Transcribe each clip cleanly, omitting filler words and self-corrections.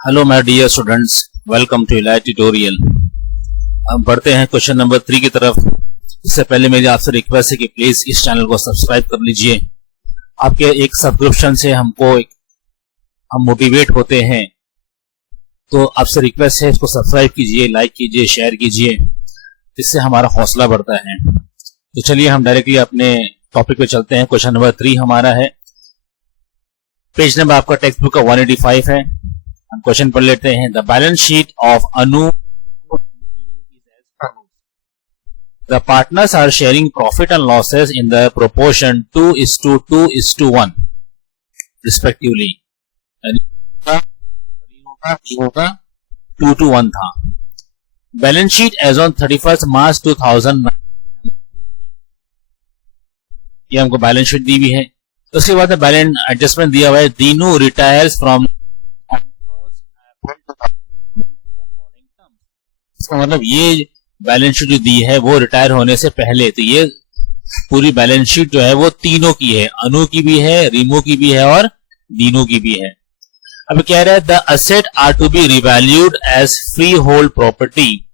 Hello my dear students, welcome to elite tutorial. हम बढ़ते हैं क्वेश्चन नंबर 3 की तरफ। इससे पहले मेरी आपसे रिक्वेस्ट है कि प्लीज इस चैनल को सब्सक्राइब कर लीजिए। आपके एक सब्सक्रिप्शन से हम मोटिवेट होते हैं, तो आपसे रिक्वेस्ट है इसको सब्सक्राइब कीजिए, लाइक कीजिए, शेयर कीजिए, इससे हमारा हौसला बढ़ता है। तो चलिए हम डायरेक्टली अपने टॉपिक पे चलते हैं। क्वेश्चन नंबर 3 हमारा है, पेज नंबर आपका टेक्स्ट बुक का 185 है। हम क्वेश्चन पढ़ लेते हैं। The balance sheet of Anu, the partners are sharing profit and losses in the proportion 2:2:1 respectively. 2:1 था। Balance sheet as on 31 March 2009, ये हमको बैलेंस शीट दी हुई है। तो उसके बाद बैलेंस एडजस्टमेंट दिया हुआ है। दीनू रिटायर्स फ्रॉम, इसका मतलब ये बैलेंस शीट जो दी है वो रिटायर होने से पहले, तो ये पूरी बैलेंस शीट जो है वो तीनों की है, अनु की भी है, रीमो की भी है और दीनू की भी है। अब कह रहा है the asset are to be revalued as freehold property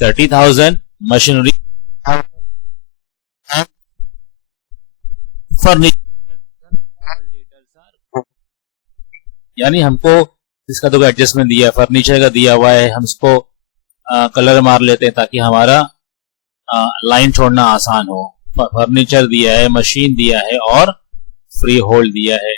30,000, machinery, furniture, यानी हमको इसका तो एडजस्टमेंट दिया है, फर्नीचर का दिया हुआ है। हम इसको कलर मार लेते हैं ताकि हमारा लाइन छोड़ना आसान हो। फर्नीचर दिया है, मशीन दिया है और फ्री होल्ड दिया है।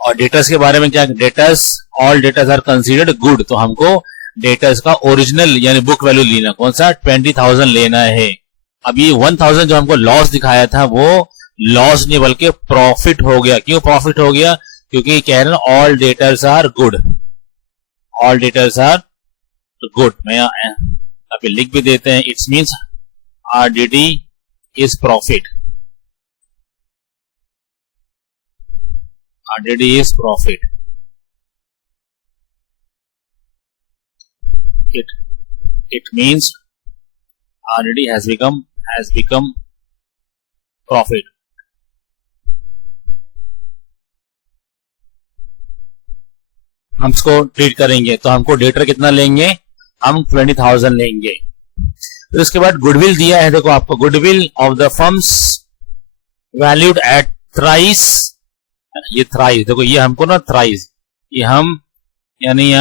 और डेटर्स के बारे में क्या, debtors, all debtors are considered good, तो हमको डेटर्स का ओरिजिनल यानी बुक वैल्यू लेना, कौन सा, 20,000 लेना है। अब ये 1,000 जो हमको लॉस दिखाया था वो लॉस नहीं बल्कि प्रॉफिट हो गया। क्यों प्रॉफिट हो गया? क्योंकि कह रहे हैं all debtors are good, all debtors are good. मैं अभी लिख भी देते हैं, it's means RDD is profit, RDD is profit. It means RDD has become profit. हम इसको ट्रीट करेंगे तो हमको डेटर कितना लेंगे, हम 20,000 लेंगे। फिर उसके बाद गुडविल दिया है, देखो आपको goodwill of the firms valued at thrice, ये थ्राइस, देखो ये हमको ना थ्राइस, ये हम यानी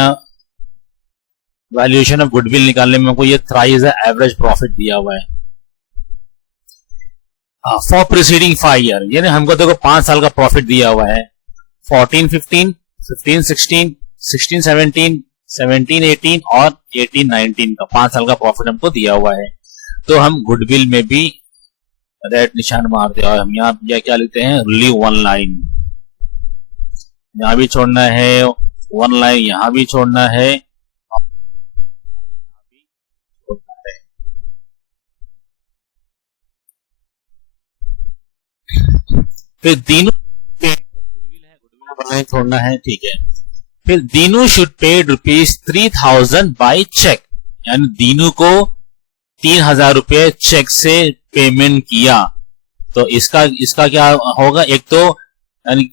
वैल्यूएशन ऑफ गुडविल निकालने में हमको ये थ्राइस है, एवरेज प्रॉफिट दिया हुआ है। फॉर प्रीसीडिंग 5 ईयर, यानी हमको देखो 5 साल का प्रॉफिट दिया हुआ है। 14-15, 15-16, 16-17, 17-18 और 18-19 का 5 साल का प्रॉफिट हमको दिया हुआ है। तो हम गुडविल में भी रेड निशान मार दिया और हम यहाँ क्या लिखते हैं, रिलीव 1 लाइन, यहां भी छोड़ना है 1 लाइन, यहां भी छोड़ना है। फिर दीनू छोड़ना है, ठीक है। फिर Dinu should pay ₹3,000 bye check, यानी दीनू को 3,000 रुपये चेक से पेमेंट किया। तो इसका क्या होगा, एक तो यानी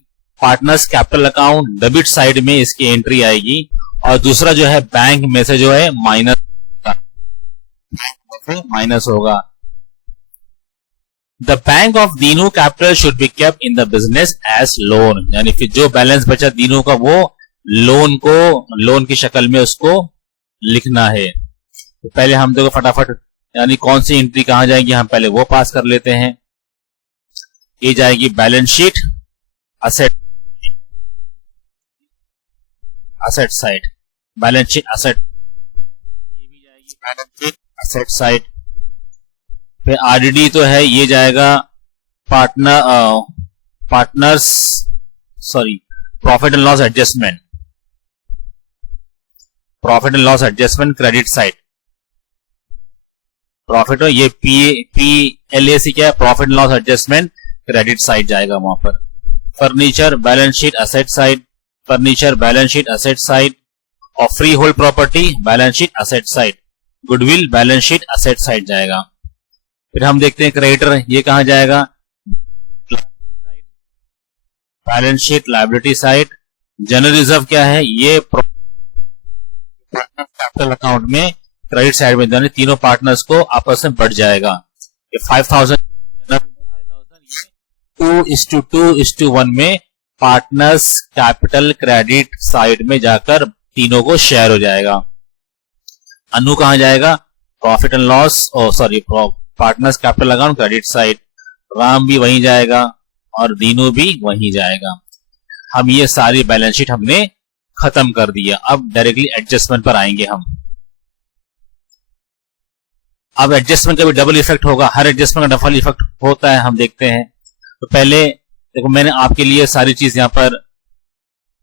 partners capital account debit side में इसकी एंट्री आएगी, और दूसरा जो है बैंक में से जो है माइनस होगा। The bank of Dinu capital should be kept in the business as loan, यानी फिर जो बैलेंस बचा दीनू का वो लोन की शक्ल में उसको लिखना है। तो पहले हम देखो फटाफट यानी कौन सी एंट्री कहां जाएगी, हम पहले वो पास कर लेते हैं। ये जाएगी balance sheet asset side, balance sheet asset, ये भी जाएगी बैलेंस शीट असेट साइड। फिर RDD तो है, ये जाएगा partners profit and loss adjustment, profit and loss adjustment credit side. Profit हो ये PLAC क्या है, profit and loss adjustment credit side जाएगा वहां पर। Furniture balance sheet asset side, furniture balance sheet asset side, और freehold property balance sheet asset side, goodwill balance sheet asset side जाएगा। फिर हम देखते हैं क्रेडिटर, ये कहां जाएगा, balance sheet liability side, general reserve क्या है, ये कैपिटल अकाउंट में क्रेडिट साइड में यानी तीनों पार्टनर्स को आपस में बढ़ जाएगा। ये 5000 2:2:1 में पार्टनर्स कैपिटल क्रेडिट साइड में जाकर तीनों को शेयर हो जाएगा। अनु कहां जाएगा, profit and loss, sorry partners capital account credit side. Ram भी वहीं जाएगा और दीनू भी वहीं जाएगा। हम ये सारी बैलेंस शीट हमने खत्म कर दिया। अब डायरेक्टली एडजस्टमेंट पर आएंगे हम। अब एडजस्टमेंट का भी डबल इफेक्ट होगा, हर एडजस्टमेंट का डबल इफेक्ट होता है, हम देखते हैं। तो पहले देखो मैंने आपके लिए सारी चीज यहां पर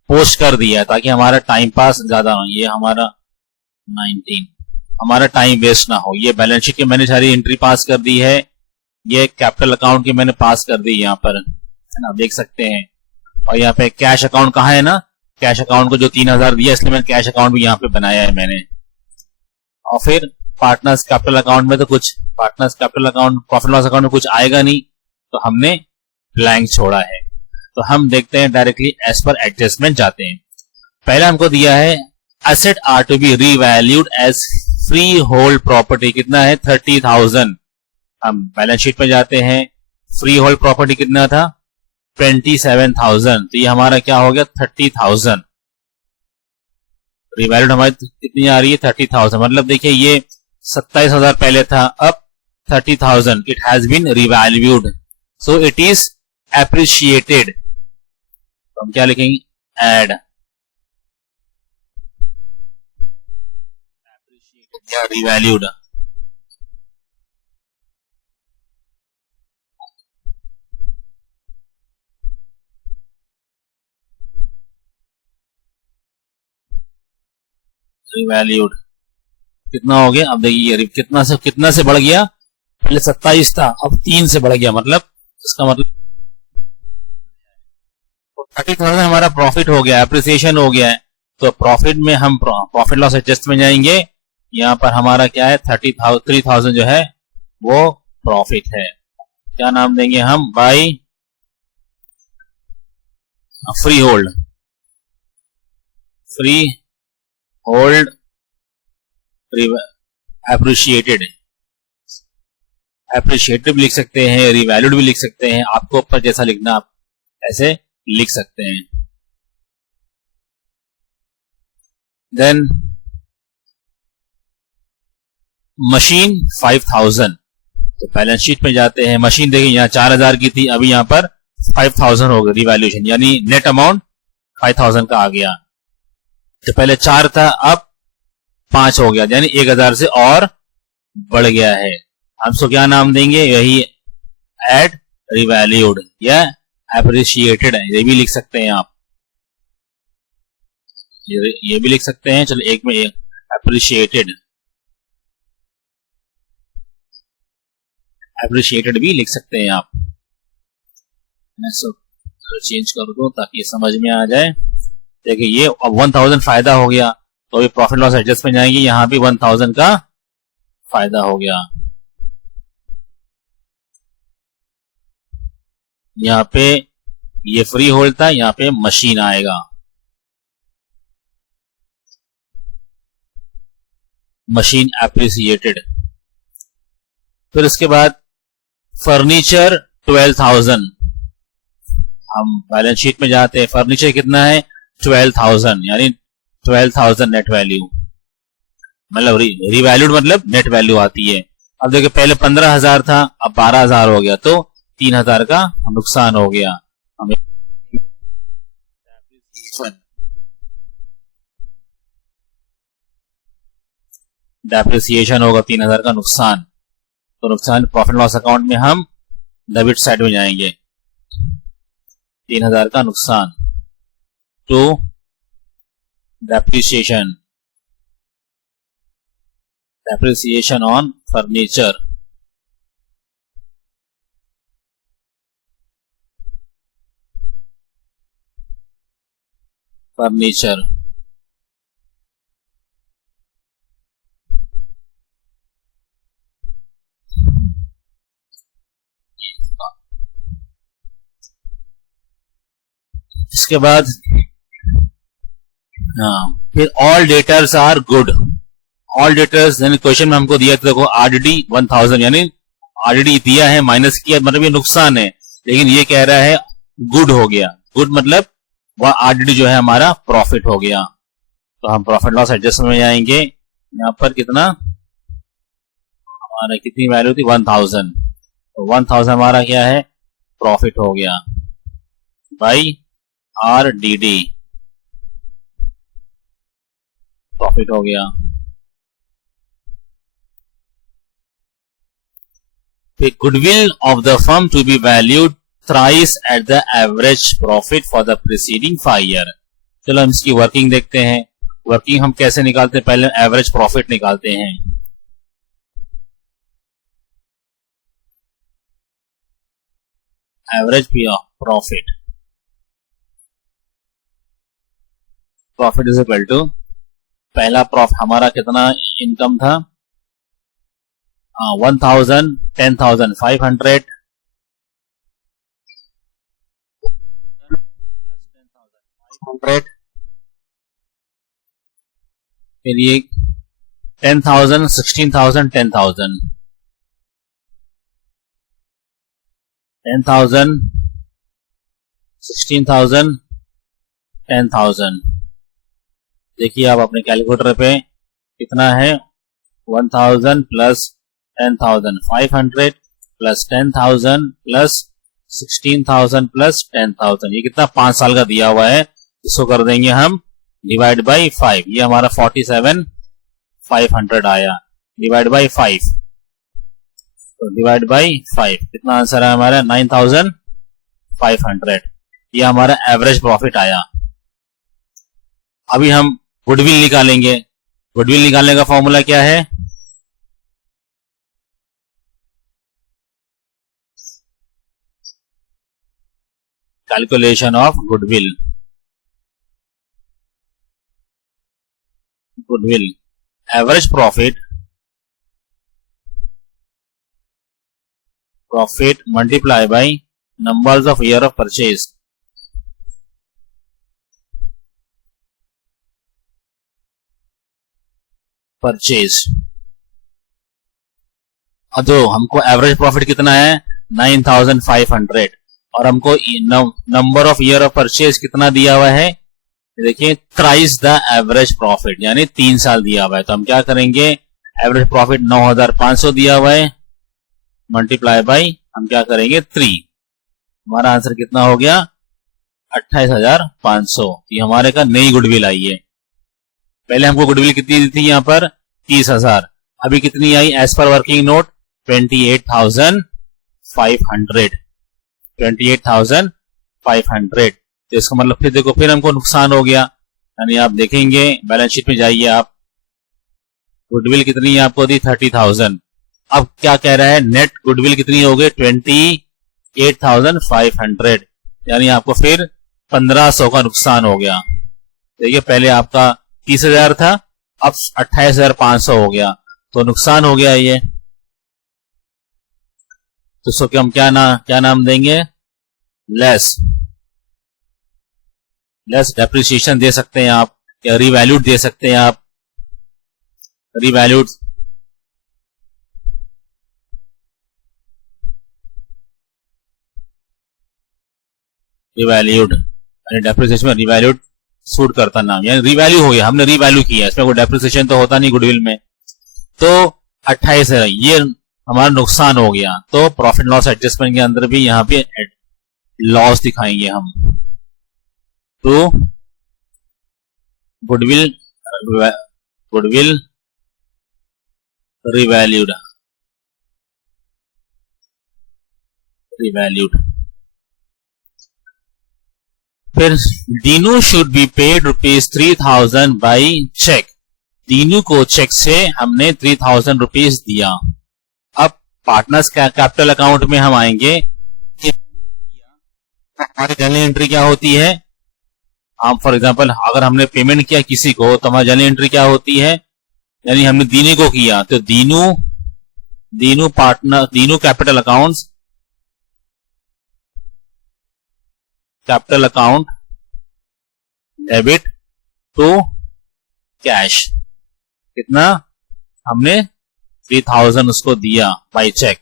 पोस्ट कर दिया है ताकि हमारा टाइम पास ज्यादा हो। ये हमारा 19 हमारा टाइम वेस्ट ना हो। ये बैलेंस शीट की मैंने सारी एंट्री पास कर दी है, ये कैपिटल अकाउंट की मैंने पास कर दी यहां पर, है ना, देख सकते हैं। और यहाँ पे कैश अकाउंट कहाँ है ना, कैश अकाउंट को जो 3000 दिया इसलिए मैंने कैश अकाउंट भी यहाँ पे बनाया है मैंने। और फिर पार्टनर्स कैपिटल अकाउंट में तो कुछ, partners capital account profit loss account में कुछ आएगा नहीं, तो हमने ब्लैंक छोड़ा है। तो हम देखते हैं डायरेक्टली एज पर एडजस्टमेंट जाते हैं। पहले हमको दिया है asset are to be revalued as freehold property, कितना है 30,000। हम बैलेंस शीट पे जाते हैं, फ्री होल्ड प्रॉपर्टी कितना था 27,000, तो ये हमारा क्या हो गया 30,000। रिवैल्यूड हमारी कितनी आ रही है 30,000, मतलब देखिए ये 27,000 पहले था, अब 30,000। It has been revalued so it is appreciated. तो हम क्या लिखेंगे, एड एप्रिशिएटेड या रिवैल्यूड। रिवैल्यूड कितना हो गया, अब देखिए कितना से बढ़ गया, पहले 27 था अब 3 से बढ़ गया, मतलब इसका मतलब 30,000 हमारा प्रॉफिट हो गया, एप्रिसिएशन हो गया है। तो प्रॉफिट में हम प्रॉफिट लॉस एडजस्ट में जाएंगे, यहां पर हमारा क्या है 3,000 जो है वो प्रॉफिट है। क्या नाम देंगे हम, by free hold, free hold appreciated, appreciated भी लिख सकते हैं, रिवैल्यूड भी लिख सकते हैं, आपको ऊपर जैसा लिखना आप ऐसे लिख सकते हैं। देन मशीन 5,000, तो बैलेंस शीट में जाते हैं। मशीन देखिए यहाँ 4,000 की थी, अभी यहां पर 5,000 हो गई रिवैल्यूएशन, यानी नेट अमाउंट 5,000 का आ गया। तो पहले 4 था अब 5 हो गया, यानी 1,000 से और बढ़ गया है। हम इसको क्या नाम देंगे, यही एड रिवैल्यूड या एप्रिशिएटेड है, ये भी लिख सकते हैं आप, ये भी लिख सकते हैं। चलो एक में एप्रिशिएटेड, एप्रिशिएटेड भी लिख सकते हैं आप। मैं सब चेंज कर दूं ताकि ये समझ में आ जाए। देखिए ये अब 1,000 फायदा हो गया, तो ये प्रॉफिट लॉस एडजस्ट में जाएंगे, यहां भी 1,000 का फायदा हो गया। यहाँ पे ये फ्री होल्ड था, यहाँ पे मशीन आएगा, मशीन एप्रिसिएटेड। फिर उसके बाद फर्नीचर 12,000, हम बैलेंस शीट में जाते हैं, फर्नीचर कितना है 12,000, यानी 12,000 नेट वैल्यू, मतलब रिवैल्यूड मतलब नेट वैल्यू आती है। अब देखिए पहले 15,000 था, अब 12,000 हो गया, तो 3,000 का नुकसान हो गया। हमें डेप्रिसिएशन होगा, 3,000 का नुकसान, तो नुकसान प्रॉफिट लॉस अकाउंट में हम डेबिट साइड में जाएंगे, 3,000 का नुकसान to depreciation, depreciation on furniture, furniture. इसके बाद हाँ, फिर all debtors are good. All debtors यानी क्वेश्चन में हमको दिया था, देखो आरडीडी 1000 यानी आरडीडी दिया है माइनस किया मतलब ये नुकसान है, लेकिन ये कह रहा है गुड हो गया। गुड मतलब वह आरडीडी जो है हमारा प्रॉफिट हो गया। तो हम प्रॉफिट लॉस एडजस्टमेंट में जाएंगे, यहां पर कितना हमारा कितनी वैल्यू थी 1000, तो 1000 हमारा क्या है प्रॉफिट हो गया बाई आरडीडी, प्रॉफिट हो गया। फिर goodwill of the firm to be valued thrice at the average profit for the preceding 5 year. चलो हम इसकी वर्किंग देखते हैं। वर्किंग हम कैसे निकालते हैं, पहले एवरेज प्रॉफिट निकालते हैं। Average profit, profit is equal to पहला प्रॉफिट हमारा कितना इनकम था 1000, 10,500 फिर ये 10,000, 16,000, 10,000, 10,000, 16,000, 10,000। देखिए आप अपने कैलकुलेटर पे कितना है 1000 प्लस 10,500 प्लस 10,000 प्लस 16,000 प्लस 10,000, ये कितना 5 साल का दिया हुआ है। इसको कर देंगे हम डिवाइड बाई 5, ये हमारा 47,500 आया डिवाइड बाई 5, तो डिवाइड बाई 5 कितना आंसर है हमारा 9,500, ये हमारा एवरेज प्रॉफिट आया। अभी हम गुडविल निकालेंगे। गुडविल निकालने का फॉर्मूला क्या है, calculation of goodwill. Goodwill average profit multiply by numbers of year of purchase. तो हमको एवरेज प्रॉफिट कितना है 9,500 और हमको number of year of purchase कितना दिया हुआ है, देखिए थ्राइस द एवरेज प्रॉफिट यानी 3 साल दिया हुआ है। तो हम क्या करेंगे, एवरेज प्रॉफिट 9,500 दिया हुआ है मल्टीप्लाई बाई हम क्या करेंगे 3, हमारा आंसर कितना हो गया 28,500। ये हमारे का नई गुडविल आई है। पहले हमको गुडविल कितनी दी थी यहाँ पर 30,000, अभी कितनी I as per working note 28,500, 28,500। तो इसका मतलब फिर देखो फिर हमको नुकसान हो गया, यानी आप देखेंगे बैलेंस शीट में जाइए आप, गुडविल कितनी आपको दी 30,000, अब क्या कह रहा है नेट गुडविल कितनी हो गई 28,500, यानी आपको फिर 1,500 का नुकसान हो गया। देखिए पहले आपका 30,000 था, अब 28,500 हो गया, तो नुकसान हो गया ये। तो इसको हम क्या नाम देंगे, लेस डेप्रिसिएशन दे सकते हैं आप, या रिवैल्यूड दे सकते हैं आप, रिवैल्यूड। डेप्रिसिएशन में रिवैल्यूड सूट करता नाम, यानी रिवैल्यू हो गया, हमने रिवैल्यू किया, इसमें कोई डेप्रिसिएशन तो होता नहीं गुडविल में। तो 28 है, ये हमारा नुकसान हो गया, तो प्रॉफिट लॉस एडजस्टमेंट के अंदर भी यहाँ पे लॉस दिखाएंगे हम। तो गुडविल रिवैल्यूड फिर Dinu should be paid ₹3,000 by cheque. Dinu को चेक से हमने 3,000 रुपीज दिया। अब पार्टनर्स कैपिटल अकाउंट में हम आएंगे, हमारी जर्नल एंट्री क्या होती है, हम फॉर एग्जांपल अगर हमने पेमेंट किया किसी को तो हमारी जर्नल एंट्री क्या होती है, यानी हमने दीनू को किया तो Dinu partner, Dinu capital accounts, capital account debit to cash. कितना? हमने 3000 उसको दिया बाय चेक।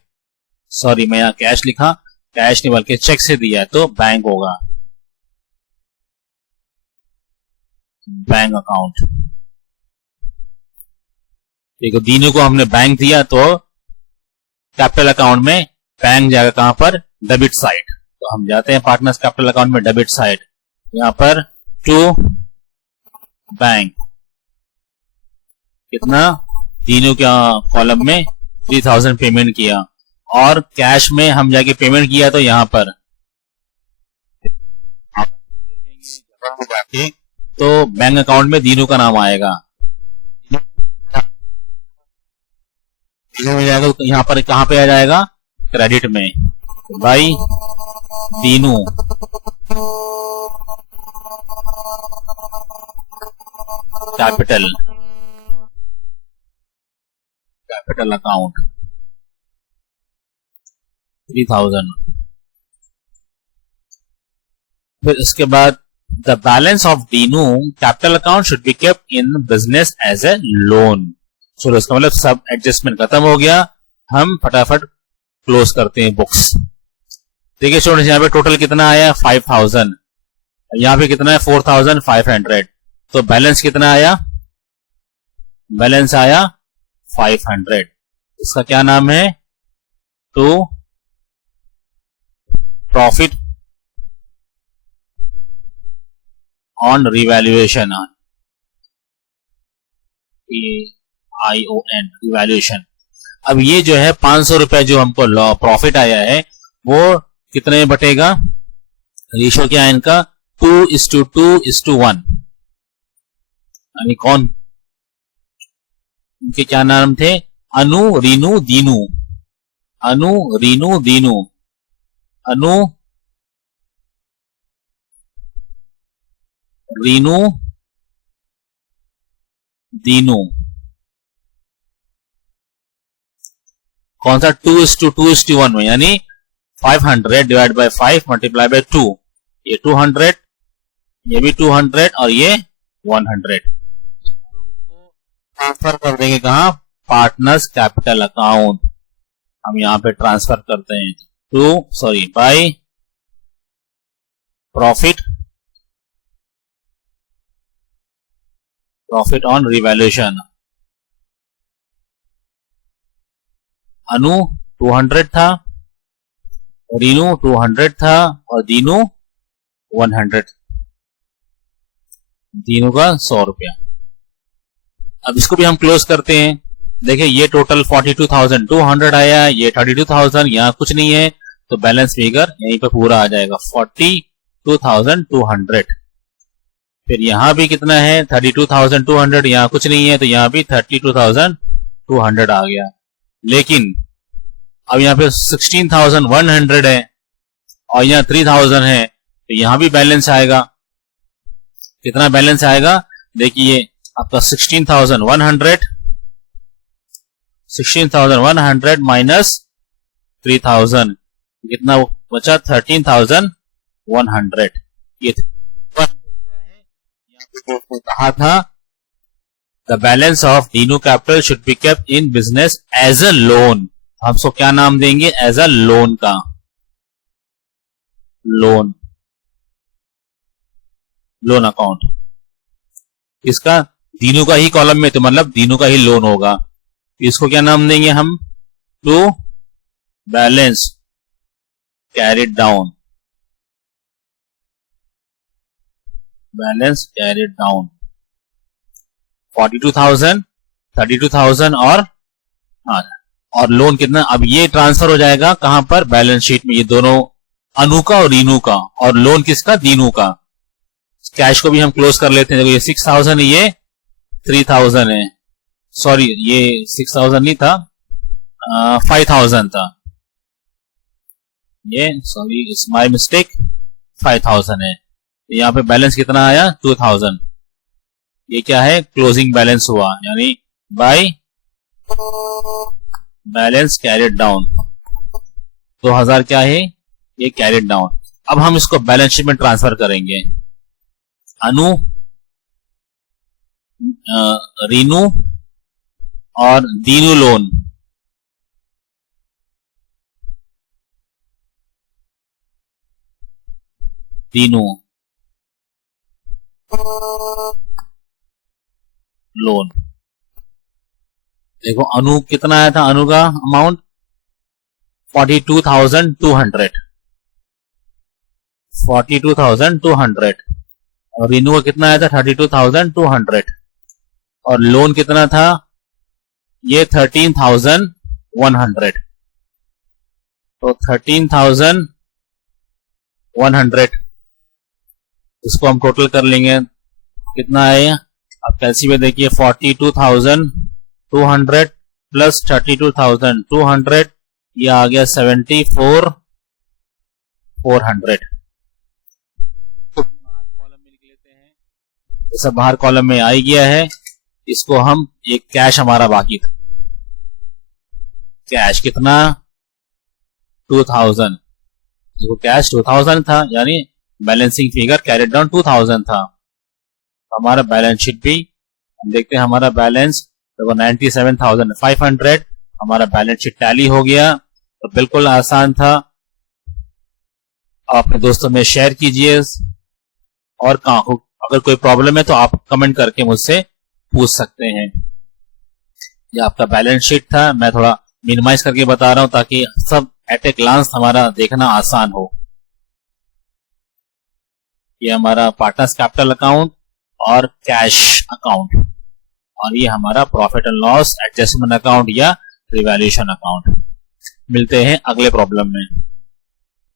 सॉरी, मैं यहाँ कैश लिखा, कैश नहीं बल्कि चेक से दिया है, तो बैंक होगा, बैंक अकाउंट। देखो, दीनू को हमने बैंक दिया तो कैपिटल अकाउंट में बैंक जाएगा कहां पर? Debit side. तो हम जाते हैं पार्टनर्स कैपिटल अकाउंट में, डेबिट साइड, यहां पर टू बैंक। कितना? दीनू के कॉलम में 3000 पेमेंट किया, और कैश में हम जाके पेमेंट किया तो यहां पर जाके तो बैंक अकाउंट में दीनू का नाम आएगा, जाएगा तो यहाँ पर कहां पे आ जाएगा? क्रेडिट में, बाई दीनू। Capital account 3000। फिर उसके बाद the balance of Dinu capital account should be kept in business as a loan. चलो, इसका मतलब सब एडजस्टमेंट खत्म हो गया, हम फटाफट क्लोज करते हैं बुक्स। देखिए स्टूडेंट्स, यहाँ पे टोटल कितना आया? 5000। यहाँ पे कितना है? 4500। तो बैलेंस कितना आया? बैलेंस आया 500। इसका क्या नाम है? To profit on revaluation, ION, revaluation. अब ये जो है 500 रुपए जो हमको प्रॉफिट आया है, वो कितने में बटेगा? रेशियो क्या है इनका? 2:2:1। यानी कौन? इनके क्या नाम थे? अनु, रीनू, दीनू। अनु, रीनू, दीनू। अनु, रीनू, दीनू। कौन सा? 2:2:1 में, यानी 500 डिवाइड बाय 5 मल्टीप्लाई बाय 2। ये 200, ये भी 200 और ये 100। ट्रांसफर कर देंगे कहा? Partners capital account. हम यहां पे ट्रांसफर करते हैं बाय प्रॉफिट ऑन रिवैल्यूएशन। अनु 200 था, रीनू 200 था, और दीनू 100। दीनू का 100 रुपया। अब इसको भी हम क्लोज करते हैं। देखिए, ये टोटल 42,200 आया, ये 32,000, यहाँ कुछ नहीं है, तो बैलेंस फिगर यहीं पे पूरा आ जाएगा 42,200। फिर यहां भी कितना है? 32,200, यहाँ कुछ नहीं है, तो यहां भी 32,200 आ गया। लेकिन अब यहाँ पे 16,100 है और यहाँ 3,000 है, तो यहां भी बैलेंस आएगा। कितना बैलेंस आएगा? देखिए, आपका 16,100 माइनस 3,000, कितना बचा? 13,100। ये कहा था the balance of Dinu capital should be kept in business as a loan. हम इसको क्या नाम देंगे? एज अ लोन का, लोन अकाउंट। इसका दीनू का ही कॉलम में, तो मतलब दीनू का ही लोन होगा। इसको क्या नाम देंगे हम? टू बैलेंस कैरिड डाउन, 42,000, 32,000 और लोन कितना? अब ये ट्रांसफर हो जाएगा कहां पर? बैलेंस शीट में। ये दोनों अनु का और रीनू का, और लोन किसका? दीनू का। कैश को भी हम क्लोज कर लेते हैं। देखो, ये 6,000 है, ये 3,000 है। सॉरी, ये 6,000 नहीं था, 5,000 था। ये सॉरी, इट्स माय मिस्टेक, 5,000 है। यहाँ पे बैलेंस कितना आया? 2,000। ये क्या है? क्लोजिंग बैलेंस हुआ, यानी बाय बैलेंस कैरिड डाउन 2000 क्या है? ये कैरिड डाउन। अब हम इसको बैलेंस शीट में ट्रांसफर करेंगे। अनु रीनू और दीनू लोन। दीनू लोन। देखो अनु कितना आया था, अनु का अमाउंट 42,200, 42,200। और रीनू का कितना आया था 32,200। और लोन कितना था ये 13,100। तो 13,100 इसको हम टोटल कर लेंगे, कितना है। अब कैलसी में देखिए 42,200 प्लस 32,200, ये आ गया 74,400। तो कॉलम में लिख लेते हैं, सब बाहर कॉलम में आ ही गया है। इसको हम, एक कैश हमारा बाकी था, कैश कितना 2000। देखो कैश 2000 था, यानी बैलेंसिंग फिगर कैरिड डाउन 2000 था। हमारा बैलेंस शीट भी हम देखते हैं, हमारा बैलेंस देखो 97,500, हमारा बैलेंस शीट टैली हो गया। तो बिल्कुल आसान था। आप अपने दोस्तों में शेयर कीजिए, और अगर कोई प्रॉब्लम है तो आप कमेंट करके मुझसे पूछ सकते हैं। ये आपका बैलेंस शीट था, मैं थोड़ा मिनिमाइज करके बता रहा हूं ताकि सब एट ए ग्लांस हमारा देखना आसान हो। ये हमारा पार्टनर्स कैपिटल अकाउंट और कैश अकाउंट, और ये हमारा profit and loss adjustment account या रिवैल्यूएशन अकाउंट। मिलते हैं अगले प्रॉब्लम में।